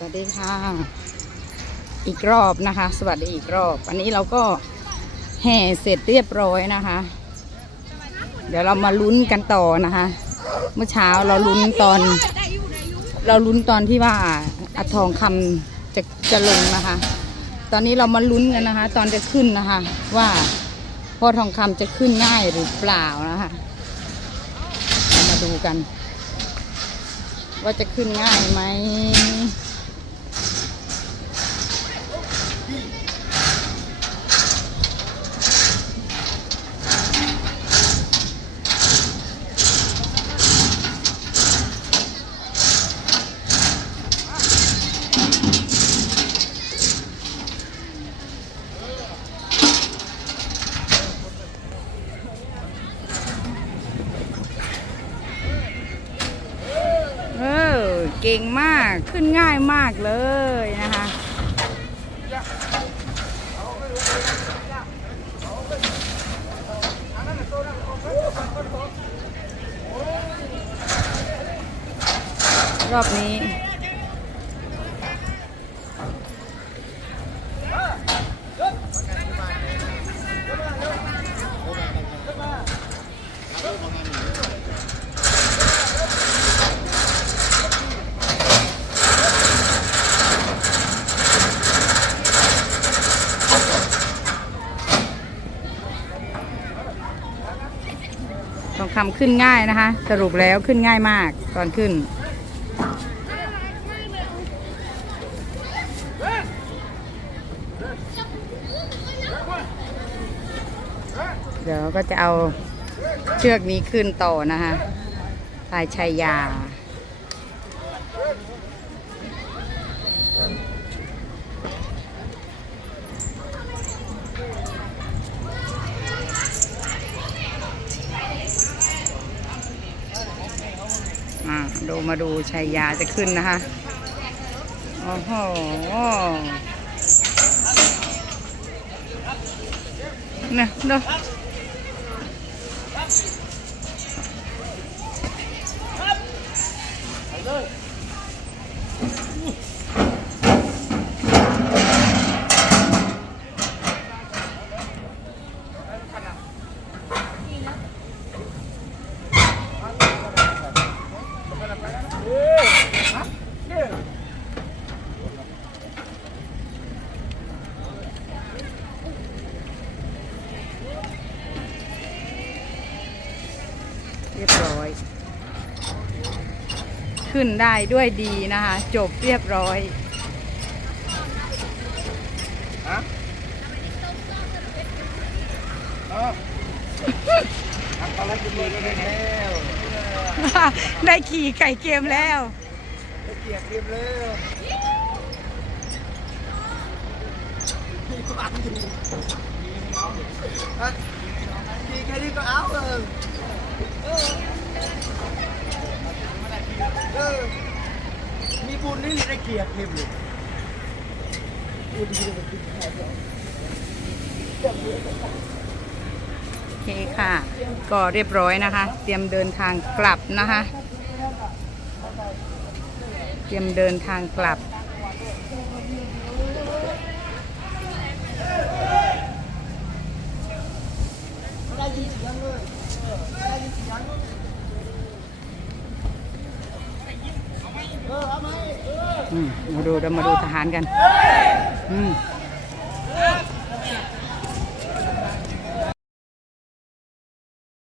สวัสดีค่ะ อีกรอบนะคะ สวัสดีอีกรอบ อันนี้เราก็แห่เสร็จเรียบร้อยนะคะ เดี๋ยวเรามาลุ้นกันต่อนะคะ เมื่อเช้าเราลุ้นตอน เราลุ้นตอนที่ว่าอัทองคำจะจะลงนะคะ ตอนนี้เรามาลุ้นกันนะคะ ตอนจะขึ้นนะคะ ว่าพ่อทองคำจะขึ้นง่ายหรือเปล่านะคะมาดูกัน ว่าจะขึ้นง่ายไหม เออ เก่งมากขึ้นง่ายมากเลยนะคะรอบนี้ คำขึ้นง่ายนะคะ สรุปแล้วขึ้นง่ายมากตอนขึ้น เดี๋ยวก็จะเอาเชือกนี้ขึ้นต่อนะคะพายชายยา มาดูมาดูชัยยาจะขึ้นนะคะ โอ้โหเนี่ยเอยขึ้นได้ด้วยดีนะคะ จบเรียบร้อยตอนแรกจะมีก็ได้แล้วได้ขี่ไก่เกมแล้วไปเกียบเรียบแล้วฮะมีแค่นี้ก็เอาเออ เออมีบุญนี่ได้เกียรติเรียบเลยบุญที่ได้กินแค่เดียโอเคค่ะ ก็เรียบร้อยนะคะ เตรียมเดินทางกลับนะคะ เตรียมเดินทางกลับอืม มาดูเรามาดูทหารกัน อืม